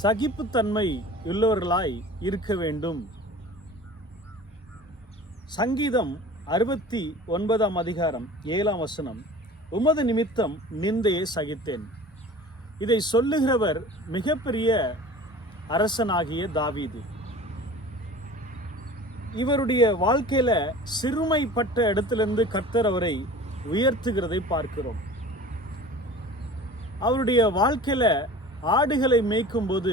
சகிப்புத்தன்மை உள்ளவர்களாய் இருக்க வேண்டும். சங்கீதம் 69 அதிகாரம் 7 வசனம், உமது நிமித்தம் நிந்தையை சகித்தேன். இதை சொல்லுகிறவர் மிகப்பெரிய அரசனாகிய தாவீது. இவருடைய வாழ்க்கையில சிறுமைப்பட்ட இடத்திலிருந்து கர்த்தர் அவரை உயர்த்துகிறதை பார்க்கிறோம். அவருடைய வாழ்க்கையில ஆடுகளை மேய்க்கும் போது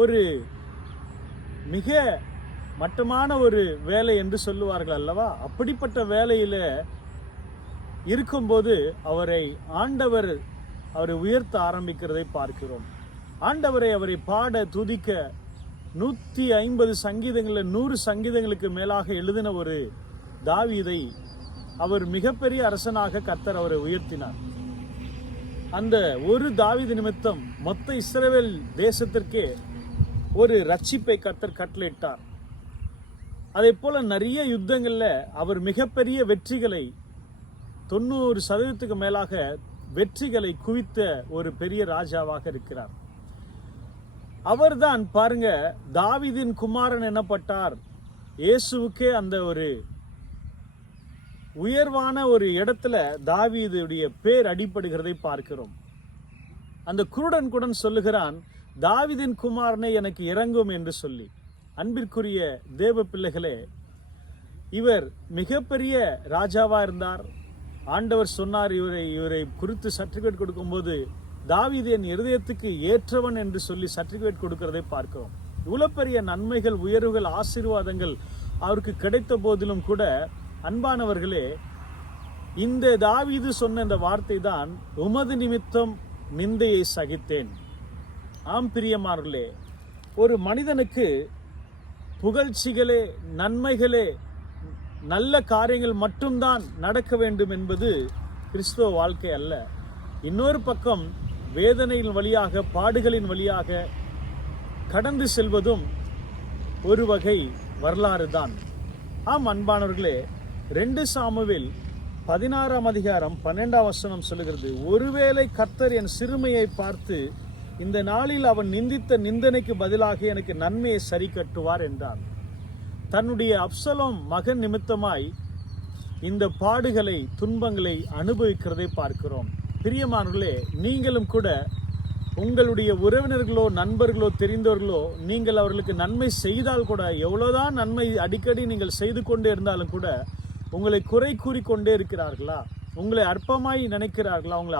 ஒரு மிக மட்டமான ஒரு வேலை என்று சொல்லுவார்கள் அல்லவா, அப்படிப்பட்ட வேலையில இருக்கும்போது ஆண்டவர் அவரை உயர்த்த ஆரம்பிக்கிறதை பார்க்கிறோம். ஆண்டவரை அவரை பாட துதிக்க 150 சங்கீதங்களில் 100 சங்கீதங்களுக்கு மேலாக எழுதின ஒரு தாவீதை அவர் மிகப்பெரிய அரசனாக கர்த்தர் அவரை உயர்த்தினார். அந்த ஒரு தாவீது நிமித்தம் மொத்த இஸ்ரவேல் தேசத்திற்கே ஒரு ரட்சிப்பை கர்த்தர் கட்டளையிட்டார். அதே போல நிறைய யுத்தங்கள்ல அவர் மிகப்பெரிய வெற்றிகளை 90% மேலாக வெற்றிகளை குவித்த ஒரு பெரிய ராஜாவாக இருக்கிறார். அவர்தான் பாருங்க, தாவீதின் குமாரன் எனப்பட்டார். இயேசுவுக்கே அந்த ஒரு உயர்வான ஒரு இடத்துல தாவீதுடைய பேர் அடிபடுகிறதை பார்க்கிறோம். அந்த குருடன் கூட சொல்லுகிறான், தாவீதின் குமாரனை எனக்கு இறங்கும் என்று சொல்லி. அன்பிற்குரிய தேவ பிள்ளைகளே, இவர் மிகப்பெரிய ராஜாவா இருந்தார். ஆண்டவர் சொன்னார், இவரை குறித்து சர்டிபிகேட் கொடுக்கும்போது தாவீது என் இருதயத்துக்கு ஏற்றவன் என்று சொல்லி சர்டிபிகேட் கொடுக்கிறதை பார்க்கிறோம். இவ்வளவு பெரிய நன்மைகள், உயர்வுகள், ஆசீர்வாதங்கள் அவருக்கு கிடைத்த போதிலும் கூட, அன்பானவர்களே, இந்த தாவீது சொன்ன இந்த வார்த்தை தான், உமது நிமித்தம் நிந்தையை சகித்தேன். ஆம் பிரியமானவர்களே, ஒரு மனிதனுக்கு புகழ்ச்சிகளே, நன்மைகளே, நல்ல காரியங்கள் மட்டும்தான் நடக்க வேண்டும் என்பது கிறிஸ்துவ வாழ்க்கை அல்ல. இன்னொரு பக்கம் வேதனையின் வழியாக, பாடுகளின் வழியாக கடந்து செல்வதும் ஒரு வகை வரலாறு தான். ஆம் அன்பானவர்களே, 2 சாமுவேல் 16 அதிகாரம் 12 வசனம் சொல்லுகிறது, ஒருவேளை கர்த்தர் என் சிறுமையை பார்த்து இந்த நாளில் அவன் நிந்தித்த நிந்தனைக்கு பதிலாக எனக்கு நன்மையை சரி கட்டுவார் என்றார். தன்னுடைய அப்சலோம் மகன் நிமித்தமாய் இந்த பாடுகளை, துன்பங்களை அனுபவிக்கிறதை பார்க்கிறோம். பிரியமானவர்களே, நீங்களும் கூட உங்களுடைய உறவினர்களோ, நண்பர்களோ, தெரிந்தவர்களோ, நீங்கள் அவர்களுக்கு நன்மை செய்தால் கூட, எவ்வளவுதான் நன்மை அடிக்கடி நீங்கள் செய்து கொண்டே இருந்தாலும் கூட, உங்களை குறை கூறிக்கொண்டே இருக்கிறார்களா? உங்களை அற்பமாய் நினைக்கிறார்களா? உங்களை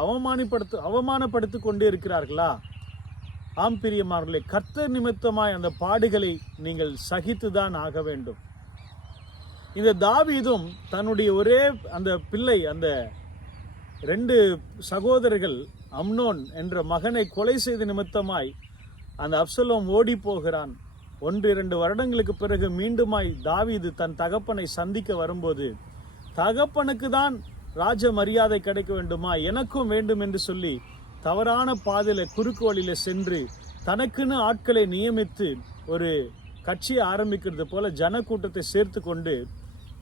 அவமானப்படுத்தி கொண்டே இருக்கிறார்களா? ஆம் பிரியமானவர்களே, கர்த்தர் நிமித்தமாய் அந்த பாடுகளை நீங்கள் சகித்துதான் ஆக வேண்டும். இந்த தாவீதும் தன்னுடைய ஒரே அந்த பிள்ளை, அந்த 2 சகோதரர்கள், அம்னோன் என்ற மகனை கொலை செய்த நிமித்தமாய் அந்த அப்சலோம் ஓடி போகிறான். 1-2 வருடங்களுக்கு பிறகு மீண்டுமாய் தாவீது தன் தகப்பனை சந்திக்க வரும்போது, தகப்பனுக்கு தான் ராஜ மரியாதை கிடைக்க வேண்டுமா, எனக்கும் வேண்டும் என்று சொல்லி தவறான பாதையில, குறுக்கு வழியில சென்று தனக்குன்னு ஆட்களை நியமித்து ஒரு கட்சியை ஆரம்பிக்கிறது போல ஜனக்கூட்டத்தை சேர்த்து கொண்டு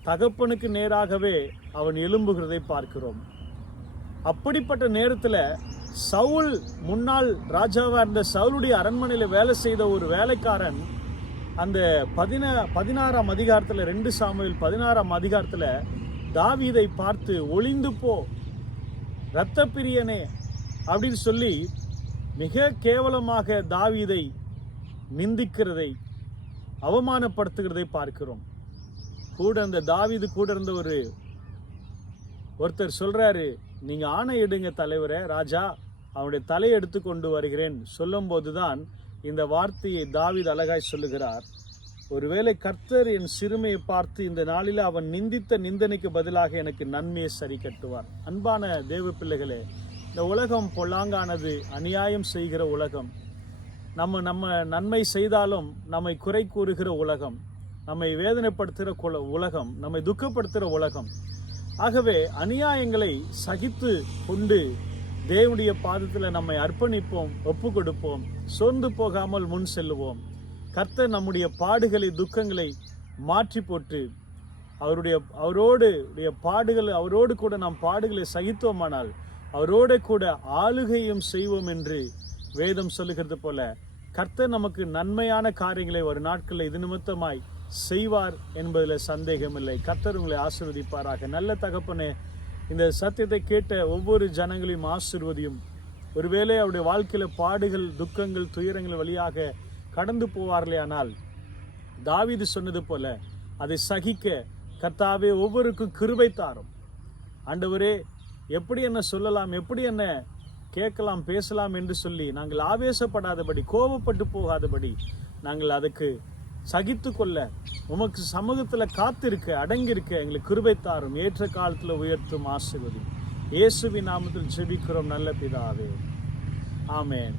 தகப்பனுக்கு நேராகவே அவன் எழும்புகிறதை பார்க்கிறோம். அப்படிப்பட்ட நேரத்துல சவுல், முன்னாள் ராஜாவா இருந்த சவுலுடைய அரண்மனையில வேலை செய்த ஒரு வேலைக்காரன் அந்த 16 அதிகாரத்துல, 2 சாமுவேல் 16 அதிகாரத்துல தாவீதை பார்த்து, ஒளிந்து போ இரத்த பிரியனே அப்படின்னு சொல்லி மிக கேவலமாக தாவீதை நிந்திக்கிறதை, அவமானப்படுத்துகிறதை பார்க்கிறோம். கூட அந்த தாவீது கூட இருந்த ஒருத்தர் சொல்றாரு, நீங்க ஆணையிடுங்க தலைவரே, ராஜா அவனுடைய தலையை எடுத்து கொண்டு வருகிறேன் சொல்லும் போதுதான் இந்த வார்த்தையை தாவீது அழகாய் சொல்லுகிறார், ஒருவேளை கர்த்தர் என் சிறுமையை பார்த்து இந்த நாளில் அவன் நிந்தித்த நிந்தனைக்கு பதிலாக எனக்கு நன்மையை சரி கட்டுவார். அன்பான தேவ பிள்ளைகளே, இந்த உலகம் பொல்லாங்கானது, அநியாயம் செய்கிற உலகம், நம்ம நன்மை செய்தாலும் நம்மை குறை கூறுகிற உலகம், நம்மை வேதனைப்படுத்துகிற உலகம், நம்மை துக்கப்படுத்துகிற உலகம். ஆகவே அநியாயங்களை சகித்து கொண்டு தேவனுடைய பாதத்தில் நம்மை அர்ப்பணிப்போம், ஒப்பு கொடுப்போம், சோர்ந்து போகாமல் முன் செல்லுவோம். கர்த்தர் நம்முடைய பாடுகளை, துக்கங்களை மாற்றி போட்டு அவரோடு கூட நாம் பாடுகளை சகித்தோமானால் அவரோடு கூட ஆளுகையும் செய்வோம் என்று வேதம் சொல்லுகிறது போல கர்த்தர் நமக்கு நன்மையான காரியங்களை ஒரு நாட்களில் இது நிமித்தமாய் செய்வார் என்பதில் சந்தேகமில்லை. கர்த்தர் உங்களை ஆசீர்வதிப்பாராக. நல்ல தகப்பனே, இந்த சத்தியத்தை கேட்ட ஒவ்வொரு ஜனங்களையும் ஆசீர்வதியும். ஒருவேளை அவருடைய வாழ்க்கையில பாடுகள், துக்கங்கள், துயரங்கள் வழியாக கடந்து போவார்களே, ஆனால் தாவீது சொன்னது போல அதை சகிக்க கர்த்தாவே ஒவ்வொருக்கும் கிருபை தாரும். ஆண்டவரே, எப்படி என்ன சொல்லலாம், எப்படி என்ன கேட்கலாம், பேசலாம் என்று சொல்லி நாங்கள் ஆவேசப்படாதபடி, கோபப்பட்டு போகாதபடி நாங்கள் அதுக்கு சகித்து கொள்ள, உமக்கு சமூகத்தில் காத்திருக்க, அடங்கியிருக்க எங்களுக்கு கிருபை தாரும். ஏற்ற காலத்தில் உயர்த்தும், ஆசீர்வதி. இயேசுவின் நாமத்தில் ஜெபிக்கிறோம் நல்ல பிதாவே. ஆமென்.